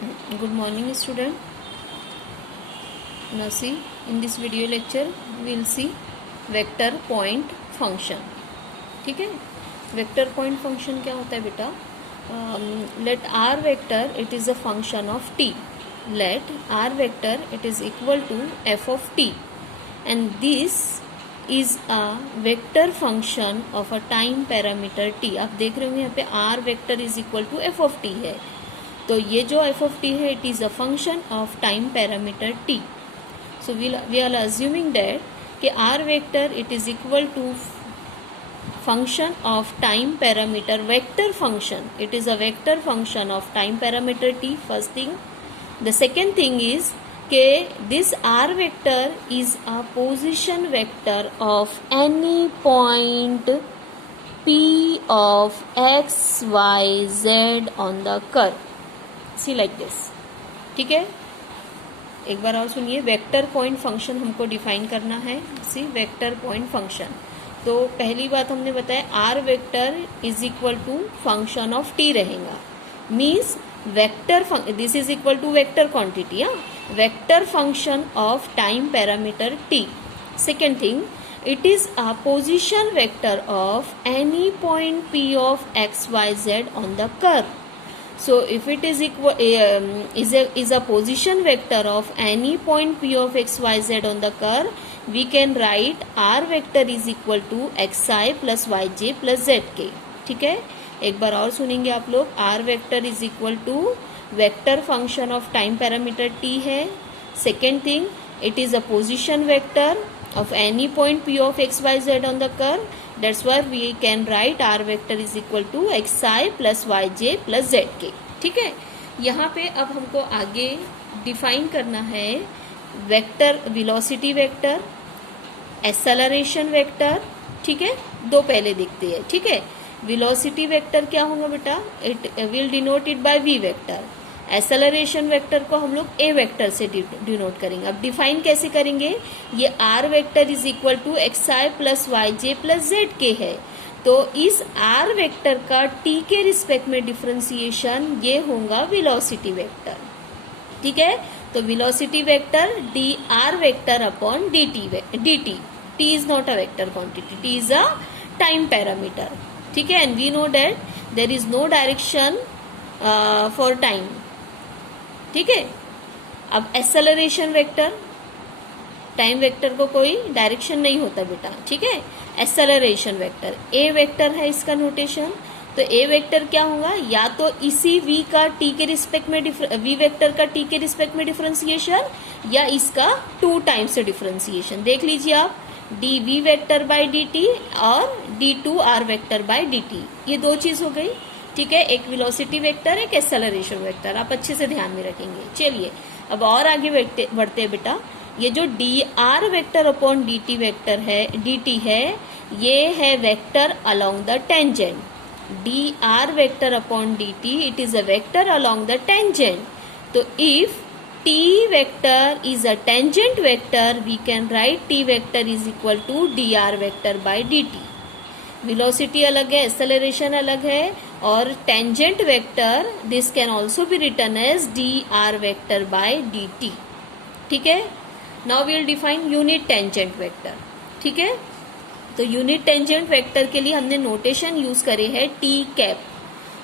Good morning, student. Now see, in this video lecture we will see vector point function. ठीक है, vector point function क्या होता है बेटा? Let r vector it is a function of t. Let r vector it is equal to f of t, and this is a vector function of a time parameter t. आप देख रहे होंगे यहाँ पे r vector is equal to f of t है. तो ये जो f of t है, it is a function of time parameter t. So we are assuming that कि r vector it is equal to function of time parameter vector function. It is a vector function of time parameter t. First thing. The second thing is के this r vector is a position vector of any point p of x, y, z on the curve. See like this. ठीक है, एक बार और सुनिए. Vector point function हमको define करना है. See vector point function. तो पहली बात हमने बताया r vector is equal to function of t रहेगा. Means vector this is equal to vector quantity. Vector function of time parameter t. Second thing, it is a position vector of any point p of x, y, z on the curve. So if it is equal is a position vector of any point p of x, y, z on the curve, we can write r vector is equal to xi plus yj plus zk. ठीक है, एक बार और सुनेंगे आप लोग. r vector is equal to vector function of time parameter t है. Second thing, it is a position vector of any point p of x, y, z on the curve. That's why we can write r vector is equal to xi plus yj plus zk. ठीक है, यहाँ पे अब हमको आगे define करना है vector, velocity vector, acceleration vector. ठीक है, दो पहले देखते हैं. ठीक है, वेलोसिटी वेक्टर क्या होगा बेटा? It will denote it by v vector. Acceleration vector को हम लोग a वेक्टर से डिनोट करेंगे. अब डिफाइन कैसे करेंगे? ये r vector is equal to xi plus yj plus zk है. तो इस r वेक्टर का t के रिस्पेक्ट में डिफरेंशिएशन ये होगा वेलोसिटी वेक्टर. ठीक है, तो velocity vector dr vector upon dt. t is not a vector quantity, t is a time parameter. ठीक है, and we know that there is no direction for time. ठीक है, अब एक्सेलरेशन वेक्टर, टाइम वेक्टर को कोई direction नहीं होता बेटा. ठीक है, एक्सेलरेशन वेक्टर ए वेक्टर है इसका नोटेशन. तो ए वेक्टर क्या होगा? या तो इसी v का t के रिस्पेक्ट में v वेक्टर का t के रिस्पेक्ट में डिफरेंशिएशन, या इसका 2 टाइम्स से डिफरेंशिएशन. देख लीजिए आप, dv वेक्टर बाय dt और d2r वेक्टर बाय dt. ये दो चीज हो गई. ठीक है, एक वेलोसिटी वेक्टर, एक एक्सेलरेशन वेक्टर. आप अच्छे से ध्यान में रखेंगे. चलिए अब और आगे बढ़ते हैं बेटा. ये जो dr vector upon dt vector है, dt है, ये है vector along the tangent. dr vector upon dt it is a vector along the tangent. तो if t vector is a tangent vector, we can write t vector is equal to dr vector by dt. Velocity अलग है, acceleration अलग है, और tangent vector this can also be written as dr vector by dt. ठीक है, now we will define unit tangent vector. ठीक है, तो यूनिट टेंजेंट वेक्टर के लिए हमने नोटेशन यूज करे है t कैप.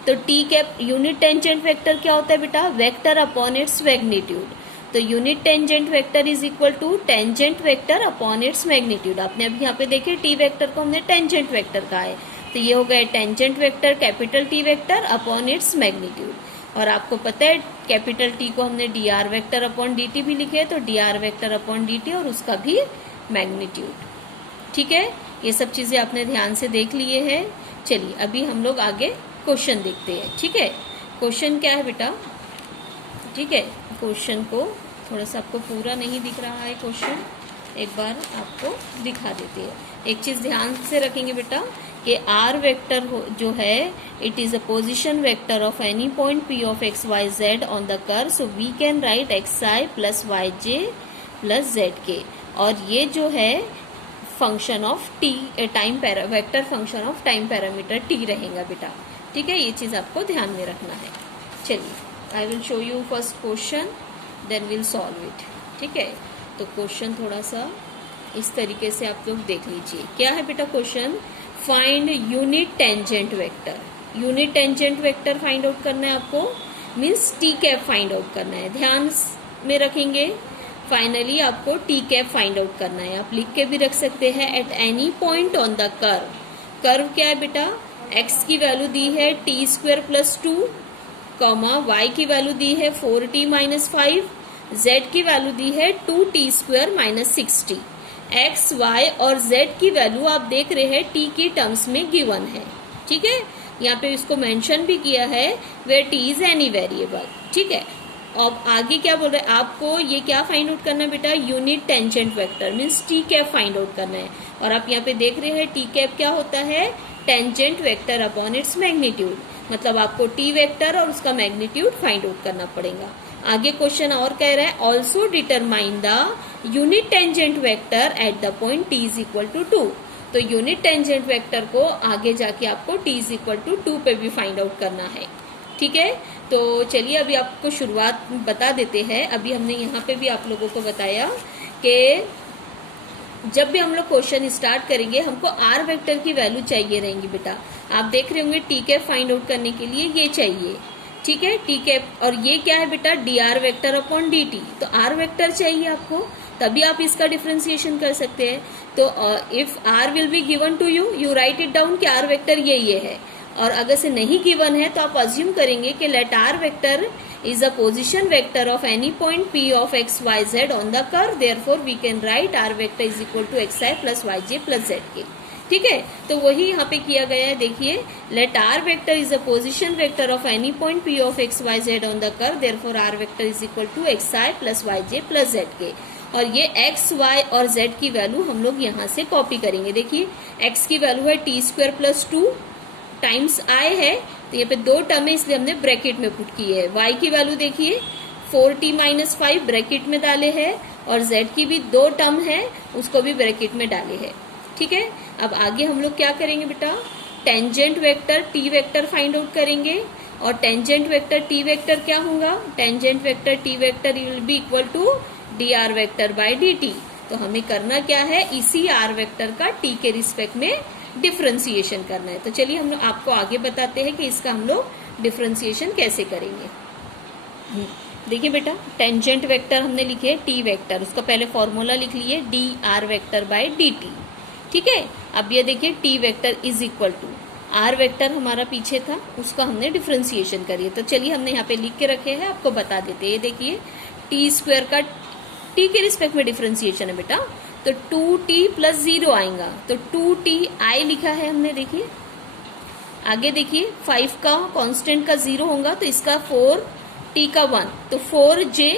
तो t cap unit tangent vector क्या होता है बेटा? Vector upon its magnitude. तो unit tangent vector is equal to tangent vector upon its magnitude. आपने अभी यहाँ पे देखे t वेक्टर को हमने टेंजेंट वेक्टर कहा है, तो ये हो गया tangent vector capital T vector upon its magnitude. और आपको पता है कैपिटल T को हमने dr वेक्टर अपॉन dt भी लिखे है, तो dr वेक्टर अपॉन dt और उसका भी मैग्नीट्यूड. ठीक है, ये सब चीजें आपने ध्यान से देख लिए हैं. चलिए अभी हम लोग आगे क्वेश्चन देखते हैं. ठीक है, क्वेश्चन क्या है बेटा? ठीक है, क्वेश्चन को थोड़ा सा आपको पूरा नहीं दिख रहा है क्वेश्चन, एक बार आपको दिखा देते हैं. एक चीज ध्यान से रखेंगे बेटा कि r वेक्टर जो है it is a position vector of any point p of x, y, z on the curve. So we can write xi plus yj plus zk. और ये जो है function of t, time vector function of time parameter t रहेगा बेटा. ठीक है, ये चीज आपको ध्यान में रखना है. चलिए I will show you first question, then will solve it. ठीक है, तो क्वेश्चन थोड़ा सा इस तरीके से आप लोग देख लीजिए। क्या है बेटा question? Find unit tangent vector. Unit tangent vector find out करना है आपको, means T cap find out करना है। ध्यान में रखेंगे, फाइनली आपको टी कैप फाइंड आउट करना है। आप लिख के भी रख सकते हैं, at any point on the curve. Curve क्या है बेटा? एक्स की वैल्यू दी है टी स्क्वायर प्लस 2, वाई की वैल्यू दी है 4t माइनस 5, जेड की वैल्यू दी है 2t square minus 6t। X, Y और जेड की वैल्यू आप देख रहे हैं टी की टर्म्स में गिवन है। ठीक है, यहाँ पे इसको मेंशन भी किया है, where T is any variable. ठीक है, अब आगे क्या बोल रहे हैं आपको? ये क्या फाइंड आउट करना है बेटा? Unit tangent vector, means T cap find out करना है। और आप यहाँ पे देख रहे हैं टी कैप क्या होता है? Tangent vector upon its magnitude. मतलब आपको टी वेक्टर और उसका मैग्नीट्यूड फाइंड आउट करना पड़ेगा। आगे क्वेश्चन और कह रहा है, also determine the unit tangent vector at the point T is equal to 2। तो यूनिट टेंजेंट वेक्टर को आगे जाके आपको t इज इक्वल टू 2 पे भी फाइंड आउट करना है। ठीक है, तो चलिए अभी आपको शुरुआत बता देते हैं। अभी हमने यहाँ पे भी आप लोगों को बताया कि जब भी हम लोग क्वेश्चन स्टार्ट करेंगे हमको r वेक्टर की वैल्यू चाहिए रहेंगी बेटा। आप देख रहे होंगे टी कैप फाइंड आउट करने के लिए ये चाहिए। ठीक है, टी कैप, और ये क्या है बेटा? D R vector upon D T. तो आर वेक्टर चाहिए आपको, तभी आप इसका डिफ्रेंसिएशन कर सकते हैं। तो if R will be given to you, you write it down कि आर वेक्टर ये है। और अगर से नहीं गिवन है तो आप अज्यूम करेंगे कि let R vector is a position vector of any point p of x, y, z on the curve. Therefore, we can write r vector is equal to xi plus yj plus zk. ठीक है, तो वही यहाँ पे किया गया है। देखिए, let r vector is a position vector of any point p of x, y, z on the curve. Therefore, r vector is equal to xi plus yj plus zk. और ये x, y और z की value हम लोग यहाँ से copy करेंगे। देखिए, x की वैल्यू है T square plus 2 times i है, तो यहाँ पे 2 टर्म है इसलिए हमने ब्रैकेट में पुट की है। y की वैल्यू देखिए 4t माइनस 5 ब्रैकेट में डाले हैं, और z की भी 2 टर्म है उसको भी ब्रैकेट में डाले हैं। ठीक है, अब आगे हम लोग क्या करेंगे बेटा? Tangent vector t vector find out करेंगे। और टेंजेंट वेक्टर t वेक्टर क्या होगा? Tangent vector t vector will be equal to D R vector by D T. तो हमें करना क्या है? इसी आर वेक्टर का t के रिस्पेक्ट में डिफ्रेंसिएशन करना है। तो चलिए हम लोग आपको आगे बताते हैं कि इसका हम लोग डिफ्रेंसिएशन कैसे करेंगे। देखिए बेटा, टेंजेंट वेक्टर हमने लिखे टी वेक्टर, उसका पहले फॉर्मूला लिख लिए D R vector by D T. ठीक है, अब ये देखिए T vector is equal to R vector हमारा पीछे था, उसका हमने डिफ्रेंसिएशन करिए। तो चलिए हमने यहाँ पे लिख के रखे हैं, आपको बता देते हैं। ये देखिए, टी स्क्वायर का टी के रिस्पेक्ट में डिफ्रेंसिएशन है बेटा, तो 2t प्लस 0 आएगा, तो 2t i लिखा है हमने। देखिए आगे देखिए, 5 का कांस्टेंट का 0 होगा तो इसका 4t का 1, तो 4j।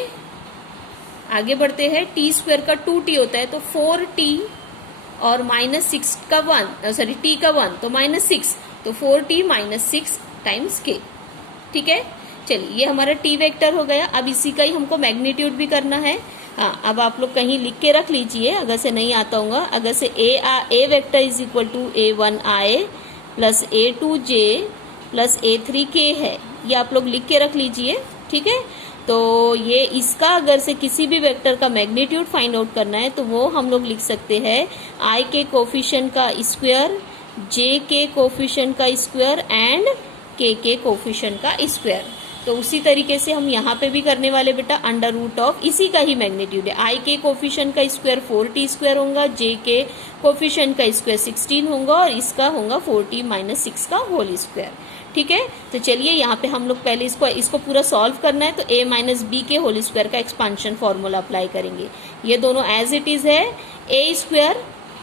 आगे बढ़ते हैं, टी स्क्वायर का 2t होता है तो 4t और माइनस 6 का 1, सॉरी t का 1 तो माइनस 6, तो 4t माइनस 6 टाइम्स k। ठीक है, चलिए ये हमारा t वेक्टर हो गया। अब इसी का ही हमको मैग्नीट्यूड भी करना है। हाँ, अब आप लोग कहीं लिख के रख लीजिए अगर से नहीं आता होगा। अगर से a vector is equal to a1i plus a2j plus a3k है, ये आप लोग लिख के रख लीजिए। ठीक है, तो ये इसका अगर से किसी भी वेक्टर का मैग्नीट्यूड फाइंड आउट करना है तो वो हम लोग लिख सकते हैं i के कोफिशिएंट का स्क्वायर, j के कोफिशिएंट का स्क्वायर एंड k के कोफिशिएंट का स्क्वायर। तो उसी तरीके से हम यहाँ पे भी करने वाले बेटा, अंडर रूट ऑफ इसी का ही मैग्नीट्यूड है। आई के कोफिशिएंट का स्क्वायर 4t स्क्वायर होगा, जे के कोफिशिएंट का स्क्वायर 16 होगा, और इसका होगा 4t माइनस 6 का होल स्क्वायर। ठीक है, तो चलिए यहाँ पे हम लोग पहले इसको पूरा सॉल्व करना है, तो a माइनस बी के होल स्क्वायर का एक्सपांशन फॉर्मूला अप्लाई करेंगे। ये दोनों एज इट इज है, a square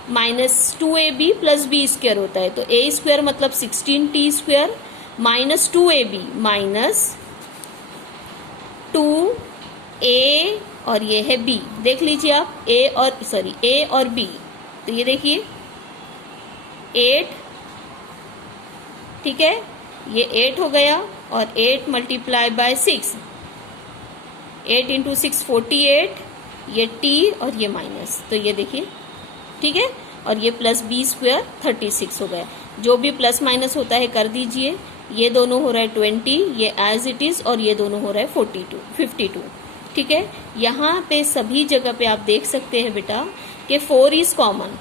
minus 2ab plus B square होता है, तो a स्क्वायर मतलब 16t square minus 2ab minus 2a और ये है b। देख लीजिए आप, a और b, तो ये देखिए 8, ठीक है, ये 8 हो गया, और 8 मल्टीप्लाई बाय 6, 8 इंटू 6 48, ये t और ये माइनस, तो ये देखिए। ठीक है, और ये प्लस b स्क्वायर 36 हो गया। जो भी प्लस माइनस होता है कर दीजिए। ये दोनों हो रहा है 20, ये एज इट इज, और ये दोनों हो रहा है 52। ठीक है, यहाँ पे सभी जगह पे आप देख सकते हैं बेटा कि 4 is common.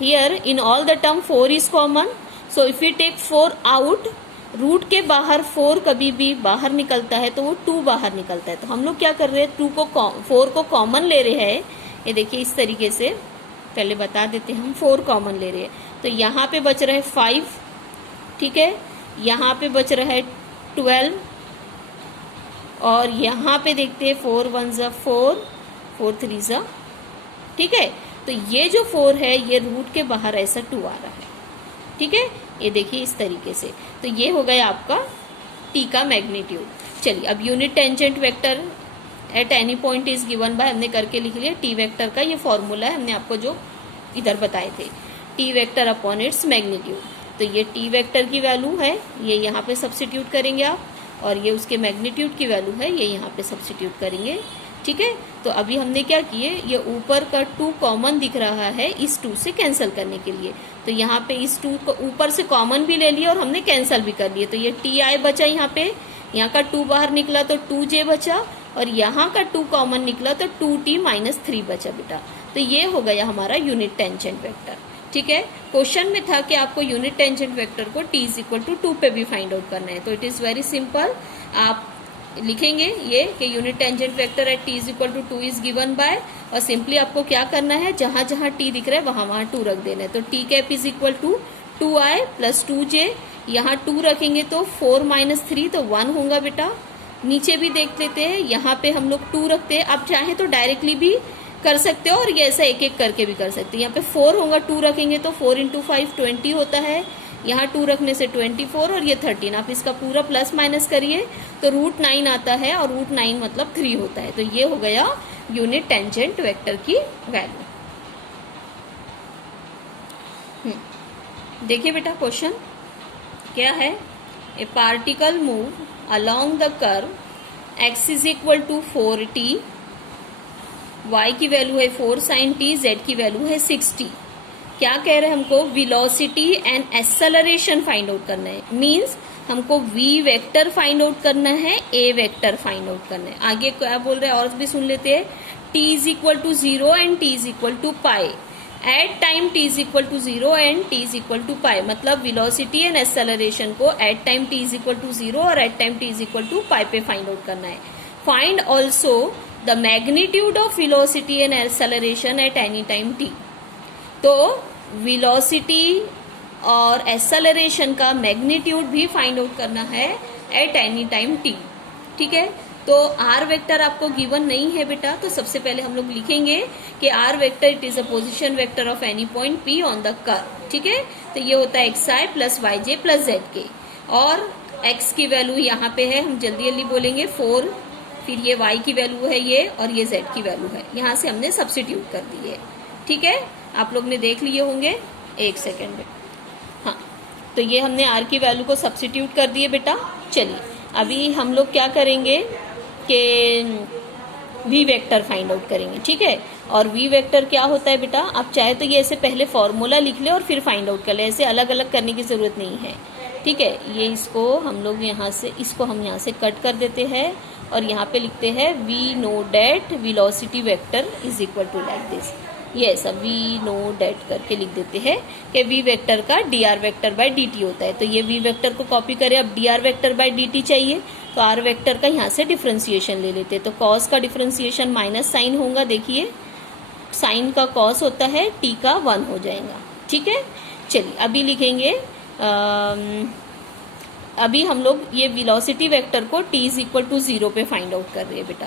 Here in all the term 4 is common, so if you take 4 out, root के बाहर 4 कभी भी बाहर निकलता है तो वो 2 बाहर निकलता है। तो हम लोग क्या कर रहे हैं, 4 को कॉमन ले रहे हैं। ये देखिए इस तरीके से, पहले बता देते हैं, हम 4 कॉमन ले रहे हैं। तो यहाँ पे बच रहा है 5, ठीक है, यहाँ पे बच रहा है 12, और यहाँ पे देखते हैं 4 1 ज़ा 4, 4 3 ज़ा, ठीक है। तो ये जो 4 है ये रूट के बाहर ऐसा 2 आ रहा है, ठीक है। ये देखिए इस तरीके से। तो ये हो गया आपका टी का मैग्नीट्यूड। चलिए अब unit tangent vector eight any point is given bye, हमने करके लिख लिया। टी वेक्टर का ये फॉर्मूला है, हमने आपको जो इधर बताए थे, T vector upon its magnitude. तो ये टी वेक्टर की वैल्यू है, ये यहाँ पे सब्स्टिट्यूट करेंगे आप, और ये उसके मैग्नीट्यूड की वैल्यू है, ये यहाँ पे सब्स्टिट्यूट करेंगे, ठीक है। तो अभी हमने क्या किए, ये ऊपर का 2 कॉमन दिख रहा है इस 2 से कैंसिल करने के लिए। तो यहाँ पे इस 2 को ऊपर से कॉमन भी ले लिया और हमने कैंसिल भी कर लिए। तो ये टी आई बचा, यहाँ पे यहाँ का 2 बाहर निकला तो 2j बचा, और यहाँ का 2 कॉमन निकला तो 2t माइनस 3 बचा बेटा। तो ये हो गया हमारा यूनिट टेंजेंट वेक्टर, ठीक है। क्वेश्चन में था कि आपको यूनिट टेंजेंट वेक्टर को t इज इक्वल टू 2 पे भी फाइंड आउट करना है। तो इट इज वेरी सिंपल, आप लिखेंगे ये कि unit tangent vector at t is equal to 2 is given by, और सिंपली आपको क्या करना है, जहां जहां t दिख रहा है वहां वहां 2 रख देना है। तो t cap is equal to 2i plus 2j, यहाँ 2 रखेंगे तो 4 माइनस 3 तो 1 होगा बेटा। नीचे भी देख लेते हैं, यहाँ पे हम लोग 2 रखते हैं, आप चाहे तो डायरेक्टली भी कर सकते हो और ये ऐसा एक एक करके भी कर सकते हैं। यहाँ पे 4 होगा, 2 रखेंगे तो 4 इंटू 5 20 होता है, यहाँ 2 रखने से 24, और ये 13। आप इसका पूरा प्लस माइनस करिए तो रूट 9 आता है, और रूट 9 मतलब 3 होता है। तो ये हो गया यूनिट टेंजेंट वेक्टर की वैल्यू। देखिए बेटा क्वेश्चन क्या है, a particle move along the curve x is equal to 4t, y की वैल्यू है 4 sin t, z की वैल्यू है 6t। क्या कह रहे हैं हमको, velocity and acceleration find out करना है। मींस हमको v वेक्टर फाइंड आउट करना है, a वेक्टर फाइंड आउट करना है। आगे क्या बोल रहे हैं और भी सुन लेते हैं, t is equal to 0 and t is equal to pi. At time t is equal to 0 and t is equal to pi, मतलब वेलोसिटी एंड एक्सेलरेशन को at time t is equal to 0 और at time t is equal to pi पे find out करना है। Find also the magnitude of velocity and acceleration at any time t। तो velocity और acceleration का magnitude भी find out करना है एट एनी टाइम t, ठीक है। तो r वेक्टर आपको गिवन नहीं है बेटा, तो सबसे पहले हम लोग लिखेंगे कि r vector it is a position vector of any point p on the curve, ठीक है। तो ये होता है xi plus yj plus zk, और x की वैल्यू यहाँ पे है, हम जल्दी जल्दी बोलेंगे 4, फिर ये y की वैल्यू है ये, और ये z की वैल्यू है, यहाँ से हमने सब्स्टिट्यूट कर दी है, ठीक है। आप लोग ने देख लिए होंगे, एक सेकेंड में। हाँ, तो ये हमने r की वैल्यू को सब्स्टिट्यूट कर दिए बेटा। चलिए अभी हम लोग क्या करेंगे कि v वेक्टर फाइंड आउट करेंगे, ठीक है। और v वेक्टर क्या होता है बेटा, आप चाहे तो ये ऐसे पहले फॉर्मूला लिख ले और फिर फाइंड आउट कर ले, ऐसे अलग अलग करने की जरूरत नहीं है, ठीक है। ये इसको हम लोग यहाँ से, इसको हम यहाँ से कट कर देते हैं और यहाँ पे लिखते हैं we know that velocity vector is equal to like this. ये ऐसा वी नो डेट करके लिख देते हैं कि वी वेक्टर का D R vector by D T होता है। तो ये वी वेक्टर को कॉपी करें, अब D R vector by D T चाहिए तो आर वेक्टर का यहाँ से डिफ्रेंसिएशन ले लेते हैं। तो कॉस का डिफ्रेंसिएशन माइनस साइन होगा, देखिए साइन का कॉस होता है, टी का 1 हो जाएगा, ठीक है। चलिए अभी लिखेंगे, अभी हम लोग ये वेलोसिटी वेक्टर को t इज इक्वल टू 0 पे फाइंड आउट कर रहे हैं बेटा,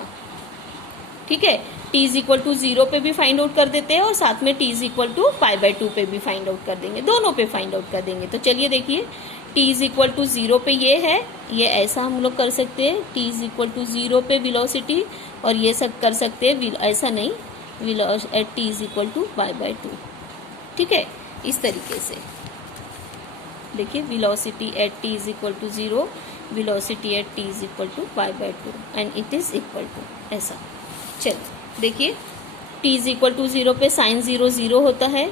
ठीक है। t इज इक्वल टू 0 पे भी फाइंड आउट कर देते हैं और साथ में t is equal to pi by 2 पे भी फाइंड आउट कर देंगे, दोनों पे फाइंड आउट कर देंगे। तो चलिए देखिए t इज इक्वल टू 0 पे ये है, ये ऐसा हम लोग कर सकते हैं, t इज इक्वल टू 0 पे वेलोसिटी, और ये सब कर सकते हैं ऐसा नहीं, at t is equal to pi by 2, ठीक है। इस तरीके से देखिए velocity at t is equal to 0, velocity at t is equal to pi by 2 and it is equal to ऐसा। चलिए देखिए t इज इक्वल टू 0 पे साइन 0 0 होता है,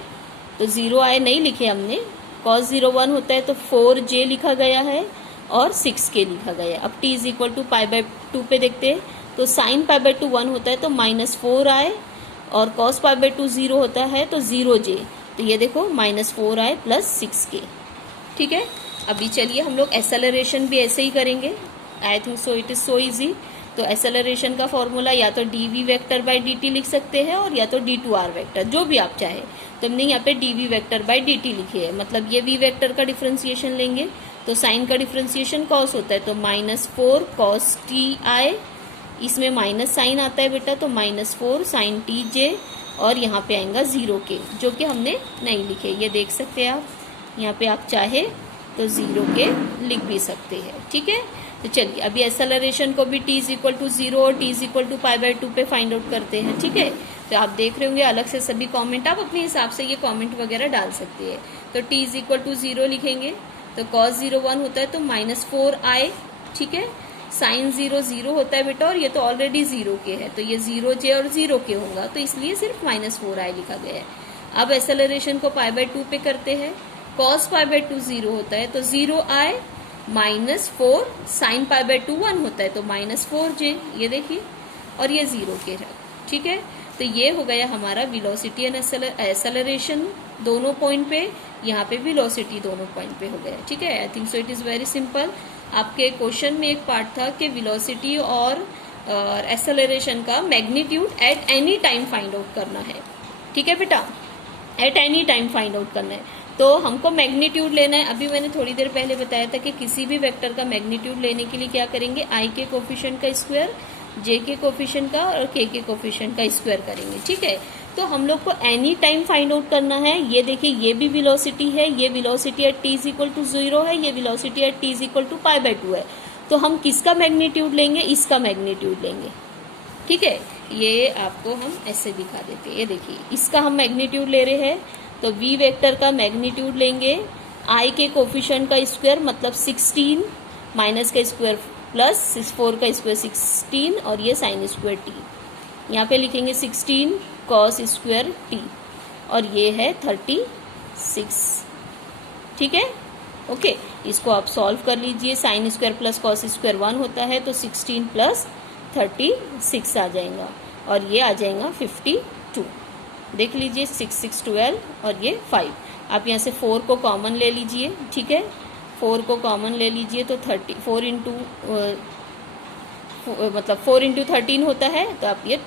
तो 0 आए नहीं लिखे हमने, cos 0 1 होता है तो 4j लिखा गया है, और 6k लिखा गया है। अब t इज इक्वल टू π/2 पे देखते हैं, तो sin π/2 1 होता है तो -4i, और cos π/2 0 होता है तो 0j, तो ये देखो -4i + 6k। ठीक है, अभी चलिए हम लोग एक्सेलरेशन भी ऐसे ही करेंगे। I think so it is so easy. तो एक्सेलरेशन का फॉर्मूला या तो dv वेक्टर बाई dt लिख सकते हैं, और या तो d2r वेक्टर, जो भी आप चाहे। तो हमने यहाँ पे dv वेक्टर बाई dt लिखे है, मतलब ये v वेक्टर का डिफ्रेंसिएशन लेंगे तो साइन का डिफ्रेंसिएशन कॉस होता है, तो -4 cos ti, इसमें माइनस साइन आता है बेटा, तो -4 sin tj, और यहाँ पे आएगा 0k, जो कि हमने नहीं लिखे, ये देख सकते हैं आप। यहाँ पे आप चाहे तो 0k लिख भी सकते हैं। ठीक है, तो चलिए अभी एक्सेलरेशन को भी t इज इक्वल टू 0 और t इज इक्वल टू π/2 पे फाइंड आउट करते हैं। ठीक है, तो आप देख रहे होंगे अलग से सभी कमेंट, आप अपने हिसाब से ये कमेंट वगैरह डाल सकते हैं। तो t इज इक्वल टू 0 लिखेंगे, तो cos 0 1 होता है तो -4i। ठीक है, साइन 0 0 होता है बेटा, और ये तो ऑलरेडी 0k है, तो ये 0j और 0k होगा, तो इसलिए सिर्फ -4i लिखा गया है। अब एक्सेलरेशन को π/2 पे करते हैं, cos π/2 0 होता है तो 0i, -4 sin π/2 1 होता है तो -4j, ये देखिए, और ये 0k है। ठीक है, तो ये हो गया हमारा वेलोसिटी एंड एक्सेलरेशन दोनों पॉइंट पे, यहाँ पे वेलोसिटी दोनों पॉइंट पे हो गया। ठीक है, I think so it is very simple. आपके क्वेश्चन में एक पार्ट था कि वेलोसिटी और एक्सेलरेशन का magnitude eight any time find out करना है। ठीक है बेटा, eight any time find out करना है, तो हमको मैग्नीट्यूड लेना है। अभी मैंने थोड़ी देर पहले बताया था कि किसी भी वेक्टर का मैग्नीट्यूड लेने के लिए क्या करेंगे, i के कोफिशिएंट का स्क्वायर, j के कोफिशिएंट का और k के कोफिशिएंट का स्क्वायर करेंगे। ठीक है, तो हम लोग को एनी टाइम फाइंड आउट करना है। ये देखिए, ये भी वेलोसिटी है, ये velocity at t is equal to 0 है, ये velocity at t is equal to π/2 है। तो हम किसका मैग्नीट्यूड लेंगे, इसका मैग्नीट्यूड लेंगे। ठीक है, ये आपको हम ऐसे दिखा देते हैं, ये देखिए, इसका हम मैग्नीट्यूड ले रहे हैं, तो v वेक्टर का मैग्नीट्यूड लेंगे, i के कोफिशिएंट का स्क्वायर मतलब 16, माइनस का स्क्वायर प्लस 4 का स्क्वायर 16, और ये साइन स्क्वायर t, यहाँ पे लिखेंगे 16 cos स्क्वायर t, और ये है 36। ठीक है, ओके, इसको आप सॉल्व कर लीजिए। Sine square plus cos square 1 होता है तो 16 + 36 आ जाएगा, और ये आ जाएगा 52। देख लीजिए, 6 6 12, और ये 5। आप यहाँ से 4 को कॉमन ले लीजिए। ठीक है, 4 को कॉमन ले लीजिए तो 4 इंटू मतलब 4 इंटू 13 होता है, तो आप ये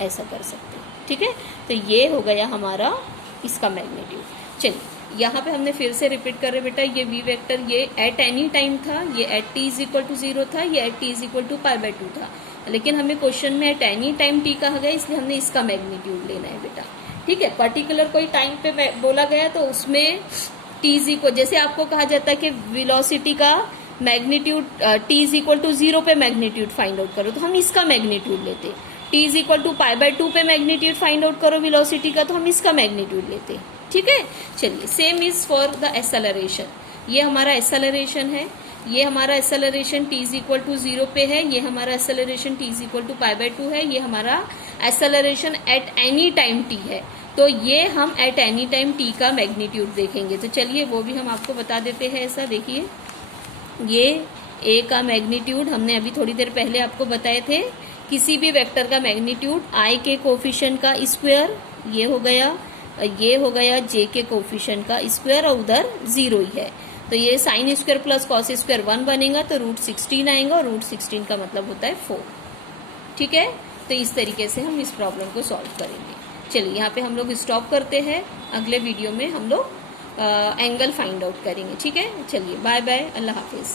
ऐसा कर सकते हैं। ठीक है, तो ये हो गया हमारा इसका मैग्नीट्यूड। चलिए, यहाँ पे हमने फिर से रिपीट कर रहे बेटा, ये v वेक्टर ये एट एनी टाइम था, ये at t is equal to 0 था, ये at t is equal to π/2 था, लेकिन हमें क्वेश्चन में एट एनी टाइम t कहा गया, इसलिए हमने इसका मैग्नीट्यूड लेना है बेटा। ठीक है, पर्टिकुलर कोई टाइम पे बोला गया तो उसमें t इज इक्वल, जैसे आपको कहा जाता है कि वेलोसिटी का magnitude t is equal to 0 पे मैग्नीट्यूड फाइंड आउट करो, तो हम इसका मैग्नीट्यूड लेते। t इज इक्वल टू π/2 पे मैग्नीट्यूड फाइंड आउट करो वेलोसिटी का, तो हम इसका मैग्नीट्यूड लेते। ठीक है, चलिए, same is for the acceleration. ये हमारा एक्सेलरेशन है, ये हमारा acceleration t is equal to 0 पे है, ये हमारा acceleration t is equal to π/2 है, ये हमारा acceleration at any time t है। तो ये हम एट एनी टाइम t का मैग्नीट्यूड देखेंगे, तो चलिए वो भी हम आपको बता देते हैं। ऐसा देखिए, ये a का मैग्नीट्यूड हमने अभी थोड़ी देर पहले आपको बताए थे, किसी भी वेक्टर का मैग्नीट्यूड i के कोफिशिएंट का स्क्वायर, ये हो गया j के कोफिशिएंट का स्क्वायर, और उधर 0 ही है, तो ये sine square plus cos square 1 बनेगा, तो √16 आएगा, और √16 का मतलब होता है 4। ठीक है, तो इस तरीके से हम इस प्रॉब्लम को सॉल्व करेंगे। चलिए, यहाँ पे हम लोग स्टॉप करते हैं, अगले वीडियो में हम लोग एंगल फाइंड आउट करेंगे। ठीक है, चलिए, बाय बाय, अल्लाह हाफिज़।